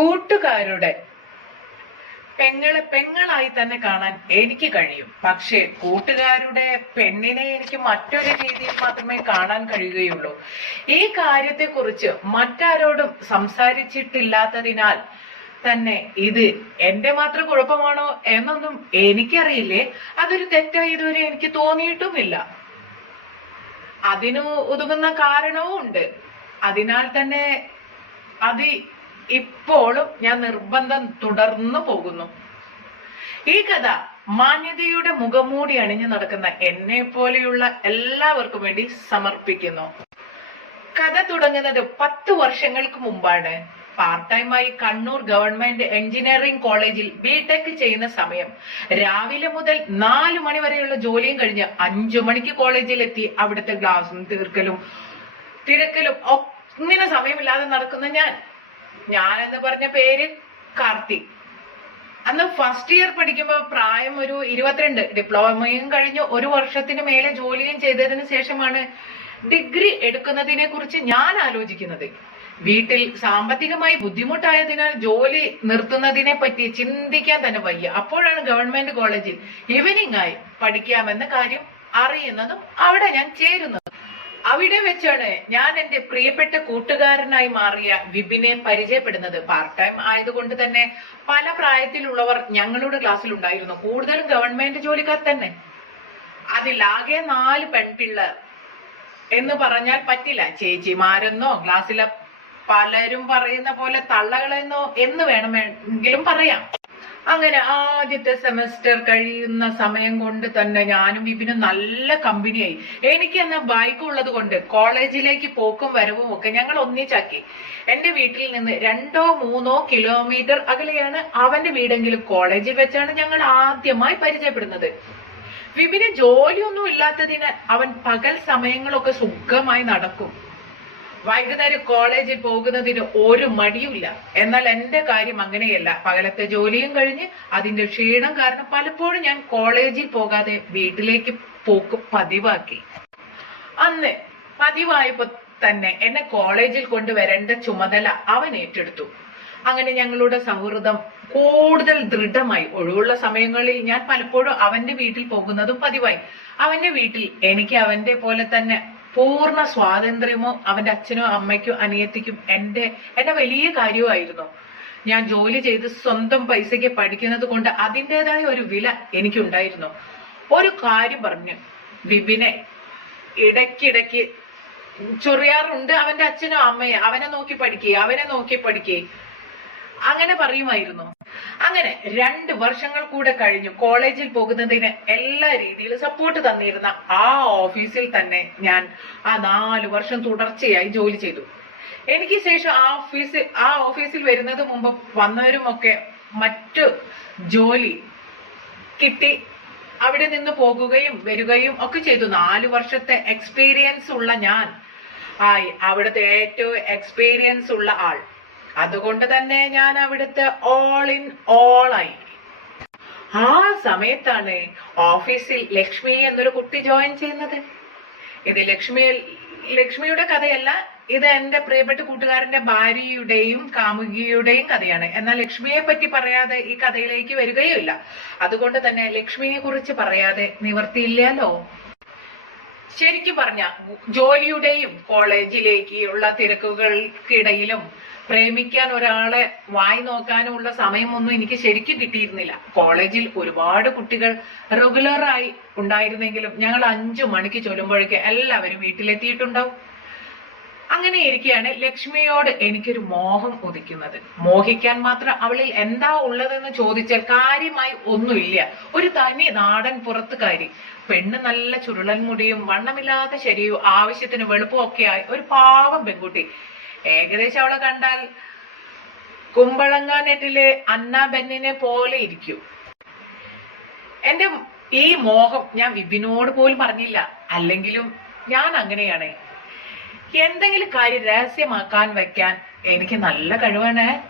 കൂട്ടുകാരുടെ പെങ്ങളെ പെങ്ങളായി തന്നെ കാണാൻ എനിക്ക് കഴിയും. പക്ഷേ കൂട്ടുകാരുടെ പെണ്ണിനെ എനിക്ക് മറ്റൊരു രീതിയിൽ മാത്രമേ കാണാൻ കഴിയുകയുള്ളൂ. ഈ കാര്യത്തെക്കുറിച്ച് മറ്റാരോടും സംസാരിച്ചിട്ടില്ലാത്തതിനാൽ തന്നെ ഇത് എന്റെ മാത്രം കുഴപ്പമാണോ എന്നൊന്നും എനിക്കറിയില്ലേ. അതൊരു തെറ്റായി ഇതുവരെ എനിക്ക് തോന്നിയിട്ടുമില്ല. അതിന് ഒതുങ്ങുന്ന കാരണവും ഉണ്ട് അതിനാൽ തന്നെ അത് ഇപ്പോഴും ഞാൻ നിർബന്ധം തുടർന്നു പോകുന്നു. ഈ കഥ മാന്യതയുടെ മുഖമൂടി അണിഞ്ഞു നടക്കുന്ന എന്നെ പോലെയുള്ള എല്ലാവർക്കും വേണ്ടി സമർപ്പിക്കുന്നു. കഥ തുടങ്ങുന്നത് പത്ത് വർഷങ്ങൾക്ക് മുമ്പാണ്. പാർട്ട് ടൈമായി കണ്ണൂർ ഗവൺമെന്റ് എഞ്ചിനീയറിംഗ് കോളേജിൽ ബിടെക് ചെയ്യുന്ന സമയം. രാവിലെ മുതൽ നാല് മണി വരെയുള്ള ജോലിയും കഴിഞ്ഞ് അഞ്ചു മണിക്ക് കോളേജിലെത്തി അവിടുത്തെ ക്ലാസ്സും തീർക്കലും തിരക്കലും ഒന്നിനും സമയമില്ലാതെ നടക്കുന്ന ഞാൻ ഞാൻ എന്ന് പറഞ്ഞ പേര് കാർത്തി. അന്ന് ഫസ്റ്റ് ഇയർ പഠിക്കുമ്പോൾ പ്രായം ഒരു ഇരുപത്തിരണ്ട്. ഡിപ്ലോമയും കഴിഞ്ഞ്. ഒരു വർഷത്തിന് മേലെ ജോലിയും ചെയ്തതിന് ശേഷമാണ് ഡിഗ്രി എടുക്കുന്നതിനെ കുറിച്ച് ഞാൻ ആലോചിക്കുന്നത്. വീട്ടിൽ സാമ്പത്തികമായി ബുദ്ധിമുട്ടായതിനാൽ ജോലി നിർത്തുന്നതിനെ പറ്റി ചിന്തിക്കാൻ തന്നെ വയ്യ. അപ്പോഴാണ് ഗവൺമെന്റ് കോളേജിൽ ഈവനിങ് ആയി പഠിക്കാമെന്ന കാര്യം അറിയുന്നതും അവിടെ ഞാൻ ചേരുന്നത്. അവിടെ വെച്ചാണ് ഞാൻ എന്റെ പ്രിയപ്പെട്ട കൂട്ടുകാരനായി മാറിയ വിപിനെ പരിചയപ്പെടുന്നത്. പാർട്ട് ടൈം ആയതുകൊണ്ട് തന്നെ പല പ്രായത്തിലുള്ളവർ ഞങ്ങളുടെ ക്ലാസ്സിൽ ഉണ്ടായിരുന്നു. കൂടുതലും ഗവൺമെന്റ് ജോലിക്കാർ തന്നെ. അതിലാകെ നാല് പെൺപിള്ളർ എന്ന് പറഞ്ഞാൽ പറ്റില്ല. ചേച്ചിമാരെന്നോ ക്ലാസ്സിലെ പലരും പറയുന്ന പോലെ തള്ളകളെന്നോ എന്ന് വേണമെങ്കിലും പറയാം. അങ്ങനെ ആദ്യത്തെ സെമസ്റ്റർ കഴിയുന്ന സമയം കൊണ്ട് തന്നെ ഞാനും വിപിനും നല്ല കമ്പനിയായി എനിക്ക് എന്നാ ബൈക്ക് ഉള്ളത് കൊണ്ട് കോളേജിലേക്ക് പോക്കും വരവും ഒക്കെ ഞങ്ങൾ ഒന്നിച്ചാക്കി. എന്റെ വീട്ടിൽ നിന്ന് രണ്ടോ മൂന്നോ കിലോമീറ്റർ അകലെയാണ് അവന്റെ വീടെങ്കിലും കോളേജിൽ വെച്ചാണ് ഞങ്ങൾ ആദ്യമായി പരിചയപ്പെടുന്നത്. വിപിന് ജോലിയൊന്നും ഇല്ലാത്തതിന് അവൻ പകൽ സമയങ്ങളൊക്കെ സുഖമായി നടക്കും. വൈകുന്നേരം കോളേജിൽ പോകുന്നതിന് ഒരു മടിയുമില്ല. എന്നാൽ എന്റെ കാര്യം അങ്ങനെയല്ല. പകലത്തെ ജോലിയും കഴിഞ്ഞ് അതിന്റെ ക്ഷീണം കാരണം പലപ്പോഴും ഞാൻ കോളേജിൽ പോകാതെ വീട്ടിലേക്ക് പോക്ക് പതിവാക്കി. അന്ന് പതിവായപ്പോ തന്നെ എന്നെ കോളേജിൽ കൊണ്ടുവരേണ്ട ചുമതല അവൻ ഏറ്റെടുത്തു. അങ്ങനെ ഞങ്ങളുടെ സൗഹൃദം കൂടുതൽ ദൃഢമായി. ഒഴിവുള്ള സമയങ്ങളിൽ ഞാൻ പലപ്പോഴും അവന്റെ വീട്ടിൽ പോകുന്നതും പതിവായി. അവന്റെ വീട്ടിൽ എനിക്ക് അവന്റെ പോലെ തന്നെ പൂർണ സ്വാതന്ത്ര്യമോ അവന്റെ അച്ഛനോ അമ്മയ്ക്കോ അനിയത്തിക്കും എന്റെ എന്റെ വലിയ കാര്യമായിരുന്നു ഞാൻ ജോലി ചെയ്ത് സ്വന്തം പൈസയ്ക്ക് പഠിക്കുന്നത് കൊണ്ട് അതിന്റെതായ ഒരു വില എനിക്കുണ്ടായിരുന്നു. ഒരു കാര്യം പറഞ്ഞു. വിപിനെ ഇടയ്ക്കിടയ്ക്ക് ചൊറിയാറുണ്ട് അവന്റെ അച്ഛനോ അമ്മയെ. അവനെ നോക്കി പഠിക്കേ അവനെ നോക്കി പഠിക്കേ. അങ്ങനെ പറയുമായിരുന്നു. അങ്ങനെ രണ്ട് വർഷങ്ങൾ കൂടെ കഴിഞ്ഞു കോളേജിൽ പോകുന്നതിന് എല്ലാ രീതിയിലും സപ്പോർട്ട് തന്നിരുന്ന ആ ഓഫീസിൽ തന്നെ ഞാൻ ആ നാല് വർഷം തുടർച്ചയായി ജോലി ചെയ്തു. എനിക്ക് ശേഷം ആ ഓഫീസിൽ ആ ഓഫീസിൽ വരുന്നത് മുമ്പ് വന്നവരുമൊക്കെ മറ്റു ജോലി കിട്ടി. അവിടെ നിന്ന് പോകുകയും വരികയും ഒക്കെ ചെയ്തു. നാല് വർഷത്തെ എക്സ്പീരിയൻസ് ഉള്ള ഞാൻ. ആയി അവിടുത്തെ ഏറ്റവും എക്സ്പീരിയൻസ് ഉള്ള ആൾ. അതുകൊണ്ട് തന്നെ ഞാൻ അവിടുത്തെ ഓൾ ഇൻ ഓൾ ആയി. ആ സമയത്താണ് ഓഫീസിൽ ലക്ഷ്മി എന്നൊരു കുട്ടി ജോയിൻ ചെയ്യുന്നത്. ഇത് ലക്ഷ്മി ലക്ഷ്മിയുടെ കഥയല്ല ഇത് എന്റെ പ്രിയപ്പെട്ട കൂട്ടുകാരന്റെ ഭാര്യയുടെയും കാമുകിയുടെയും കഥയാണ്. എന്നാൽ ലക്ഷ്മിയെ പറ്റി പറയാതെ ഈ കഥയിലേക്ക് വരികയുമില്ല. അതുകൊണ്ട് തന്നെ ലക്ഷ്മിയെ കുറിച്ച് പറയാതെ നിവർത്തിയില്ലല്ലോ. ശരിക്കും പറഞ്ഞ ജോലിയുടെയും കോളേജിലേക്കുള്ള തിരക്കുകൾക്കിടയിലും പ്രേമിക്കാൻ ഒരാളെ വായി നോക്കാനുമുള്ള സമയമൊന്നും എനിക്ക് ശരിക്കും കിട്ടിയിരുന്നില്ല. കോളേജിൽ ഒരുപാട് കുട്ടികൾ റെഗുലറായി ഉണ്ടായിരുന്നെങ്കിലും ഞങ്ങൾ അഞ്ചു മണിക്ക് ചൊല്ലുമ്പോഴേക്ക് എല്ലാവരും വീട്ടിലെത്തിയിട്ടുണ്ടാവും. അങ്ങനെ ഇരിക്കുകയാണ് ലക്ഷ്മിയോട് എനിക്കൊരു മോഹം ഉദിക്കുന്നത്. മോഹിക്കാൻ മാത്രം അവളിൽ എന്താ ഉള്ളതെന്ന് ചോദിച്ചാൽ കാര്യമായി ഒന്നുമില്ല. ഒരു തനി നാടൻ പുറത്തുകാരി. പെണ്ണ് നല്ല ചുരുളൻ മുടിയും വണ്ണമില്ലാത്ത ശരീരവും ആവശ്യത്തിന് വെളുപ്പവും ആയി ഒരു പാവം പെൺകുട്ടി. ഏകദേശം അവളെ കണ്ടാൽ കുമ്പളങ്ങാനെറ്റിലെ അന്ന ബെന്നിനെ പോലെ ഇരിക്കും. എന്റെ ഈ മോഹം ഞാൻ വിപിനോട് പോലും പറഞ്ഞില്ല. അല്ലെങ്കിലും ഞാൻ അങ്ങനെയാണ്. എന്തെങ്കിലും കാര്യം രഹസ്യമാക്കാൻ വെക്കാൻ എനിക്ക് നല്ല കഴിവാണ്.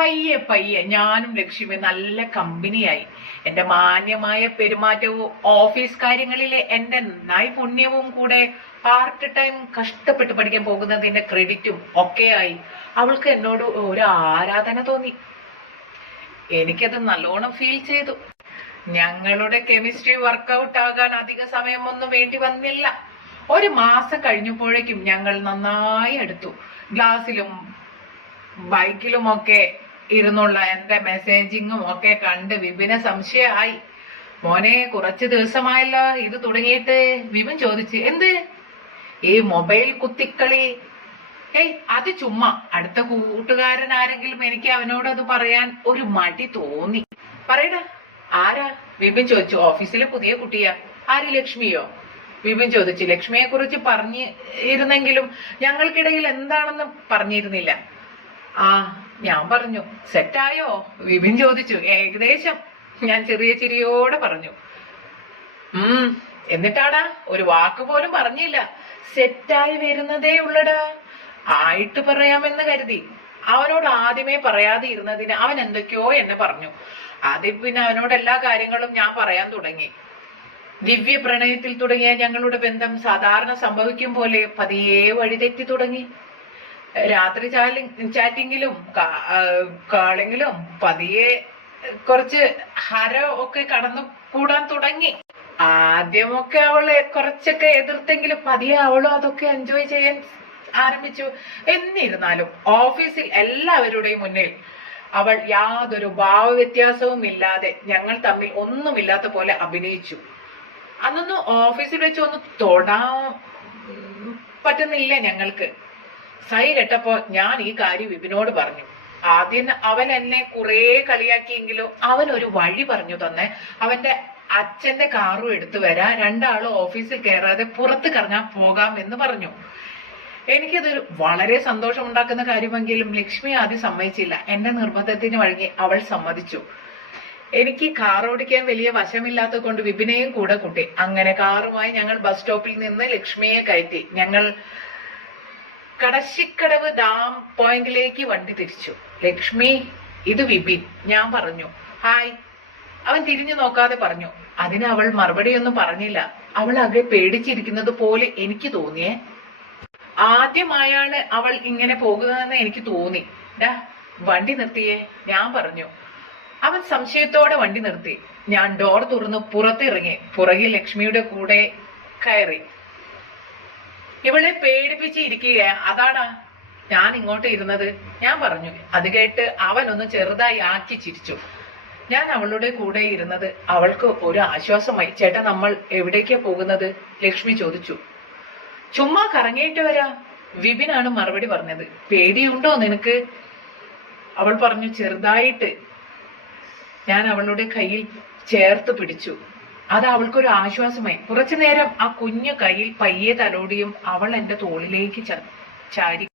പയ്യെ പയ്യെ ഞാനും ലക്ഷ്മി നല്ല കമ്പനിയായി. എന്റെ മാന്യമായ പെരുമാറ്റവും ഓഫീസ് കാര്യങ്ങളിലെ എന്റെ നൈപുണ്യവും കൂടെ പാർട്ട് ടൈം കഷ്ടപ്പെട്ട് പഠിക്കാൻ പോകുന്നതിന്റെ ക്രെഡിറ്റും ഒക്കെയായി. അവൾക്ക് എന്നോട് ഒരു ആരാധന തോന്നി. എനിക്കത് നല്ലോണം ഫീൽ ചെയ്തു. ഞങ്ങളുടെ കെമിസ്ട്രി വർക്കൗട്ട് ആകാൻ അധിക സമയമൊന്നും വേണ്ടി വന്നില്ല. ഒരു മാസം കഴിഞ്ഞപ്പോഴേക്കും ഞങ്ങൾ നന്നായി എടുത്തു. ഗ്ലാസ്സിലും ബൈക്കിലുമൊക്കെ ഇരുന്നുള്ള എന്റെ മെസ്സേജിങ്ങും ഒക്കെ കണ്ട് വിപിന് സംശയമായി. മോനെ കുറച്ച് ദിവസമായല്ലോ ഇത് തുടങ്ങിയിട്ട് വിപിൻ ചോദിച്ചു. എന്ത്? ഈ മൊബൈൽ കുത്തിക്കളി. ഏയ് അത് ചുമ്മാ. അടുത്ത കൂട്ടുകാരൻ ആരെങ്കിലും എനിക്ക് അവനോട് അത് പറയാൻ ഒരു മടി തോന്നി. പറയടാ. ആരാ? വിപിൻ ചോദിച്ചു. ഓഫീസിലെ പുതിയ കുട്ടിയാ. ആര് ലക്ഷ്മിയോ? വിപിൻ ചോദിച്ചു. ലക്ഷ്മിയെ കുറിച്ച് പറഞ്ഞു ഇരുന്നെങ്കിലും ഞങ്ങൾക്കിടയിൽ എന്താണെന്ന് പറഞ്ഞിരുന്നില്ല. ആ ഞാൻ പറഞ്ഞു സെറ്റായോ? വിപിൻ ചോദിച്ചു ഏകദേശം. ഞാൻ ചെറിയ ചിരിയോടെ പറഞ്ഞു ഉം എന്നിട്ടാടാ ഒരു വാക്ക് പോലും പറഞ്ഞില്ല. സെറ്റായി വരുന്നതേ ഉള്ളടാ. ആയിട്ട് പറയാമെന്ന് കരുതി. അവനോട് ആദ്യമേ പറയാതെ ഇരുന്നതിന് അവൻ എന്തൊക്കെയോ എന്നെ പറഞ്ഞു. ആദ്യം പിന്നെ അവനോട് എല്ലാ കാര്യങ്ങളും ഞാൻ പറയാൻ തുടങ്ങി. ദിവ്യ പ്രണയത്തിൽ തുടങ്ങിയ ഞങ്ങളുടെ ബന്ധം സാധാരണ സംഭവിക്കും പോലെ പതിയെ വഴിതെറ്റി തുടങ്ങി. രാത്രി ചാലി- ചാറ്റിങ്ങിലും കാളിങ്ങിലും പതിയെ കുറച്ച് ഹര ഒക്കെ കടന്നു കൂടാൻ തുടങ്ങി. ആദ്യമൊക്കെ അവൾ കുറച്ചൊക്കെ എതിർത്തെങ്കിലും പതിയെ അവളും അതൊക്കെ എൻജോയ് ചെയ്യാൻ ആരംഭിച്ചു. എന്നിരുന്നാലും ഓഫീസിൽ എല്ലാവരുടെയും മുന്നിൽ അവൾ യാതൊരു ഭാവവ്യത്യാസവും ഇല്ലാതെ ഞങ്ങൾ തമ്മിൽ ഒന്നുമില്ലാത്ത പോലെ അഭിനയിച്ചു. അന്നൊന്നും ഓഫീസിൽ വെച്ച് ഒന്ന് തൊടാൻ പറ്റുന്നില്ല ഞങ്ങൾക്ക്. സൈ ഞാൻ ഈ കാര്യം വിപിനോട് പറഞ്ഞു. ആദ്യം അവൻ എന്നെ കുറേ കളിയാക്കിയെങ്കിലും അവൻ ഒരു വഴി പറഞ്ഞു തന്നെ. അവന്റെ അച്ഛന്റെ കാറും എടുത്തു വരാൻ രണ്ടാളും ഓഫീസിൽ കയറാതെ പുറത്ത് കറങ്ങാൻ പോകാം എന്ന് പറഞ്ഞു. എനിക്കതൊരു വളരെ സന്തോഷം ഉണ്ടാക്കുന്ന കാര്യമെങ്കിലും ലക്ഷ്മി ആദ്യം സമ്മതിച്ചില്ല. എന്റെ നിർബന്ധത്തിന് വഴങ്ങി അവൾ സമ്മതിച്ചു. എനിക്ക് കാർ ഓടിക്കാൻ വലിയ വശമില്ലാത്തത് കൊണ്ട് വിപിനെയും കൂടെ കൂട്ടി. അങ്ങനെ കാറുമായി ഞങ്ങൾ ബസ് സ്റ്റോപ്പിൽ നിന്ന് ലക്ഷ്മിയെ കയറ്റി. ഞങ്ങൾ കടശിക്കടവ് ഡാം പോയിന്റിലേക്ക് വണ്ടി തിരിച്ചു. ലക്ഷ്മി ഇത് വിപിൻ. ഞാൻ പറഞ്ഞു ഹായ്. അവൻ തിരിഞ്ഞു നോക്കാതെ പറഞ്ഞു അതിന് അവൾ മറുപടിയൊന്നും പറഞ്ഞില്ല. അവൾ അകെ പേടിച്ചിരിക്കുന്നത് പോലെ എനിക്ക് തോന്നിയേ. ആദ്യമായാണ് അവൾ ഇങ്ങനെ പോകുന്നതെന്ന് എനിക്ക് തോന്നി. ഡാ വണ്ടി നിർത്തിയേ. ഞാൻ പറഞ്ഞു. അവൻ സംശയത്തോടെ വണ്ടി നിർത്തി. ഞാൻ ഡോർ തുറന്ന് പുറത്തിറങ്ങി. പുറകിൽ ലക്ഷ്മിയുടെ കൂടെ കയറി. ഇവളെ പേടിപ്പിച്ച് ഇരിക്കുകയാ അതാണ് ഞാൻ ഇങ്ങോട്ട് ഇരുന്നത്. ഞാൻ പറഞ്ഞു. അത് കേട്ട് അവൻ ഒന്ന് ചെറുതായി ആക്കി ചിരിച്ചു. ഞാൻ അവളുടെ കൂടെ ഇരുന്നത്. അവൾക്ക് ഒരു ആശ്വാസമായി. ചേട്ടാ നമ്മൾ എവിടേക്കാ പോകുന്നത്? ലക്ഷ്മി ചോദിച്ചു. ചുമ്മാ കറങ്ങിയിട്ട് വരാ. വിപിനാണ് മറുപടി പറഞ്ഞത്. പേടിയുണ്ടോ നിനക്ക്? അവൾ പറഞ്ഞു ചെറുതായിട്ട്. ഞാൻ അവളുടെ കയ്യിൽ ചേർത്ത് പിടിച്ചു. അത് അവൾക്കൊരു ആശ്വാസമായി. കുറച്ചു നേരം ആ കുഞ്ഞു കയ്യിൽ പയ്യെ തലോടിയും അവൾ എന്റെ തോളിലേക്ക് ചാരി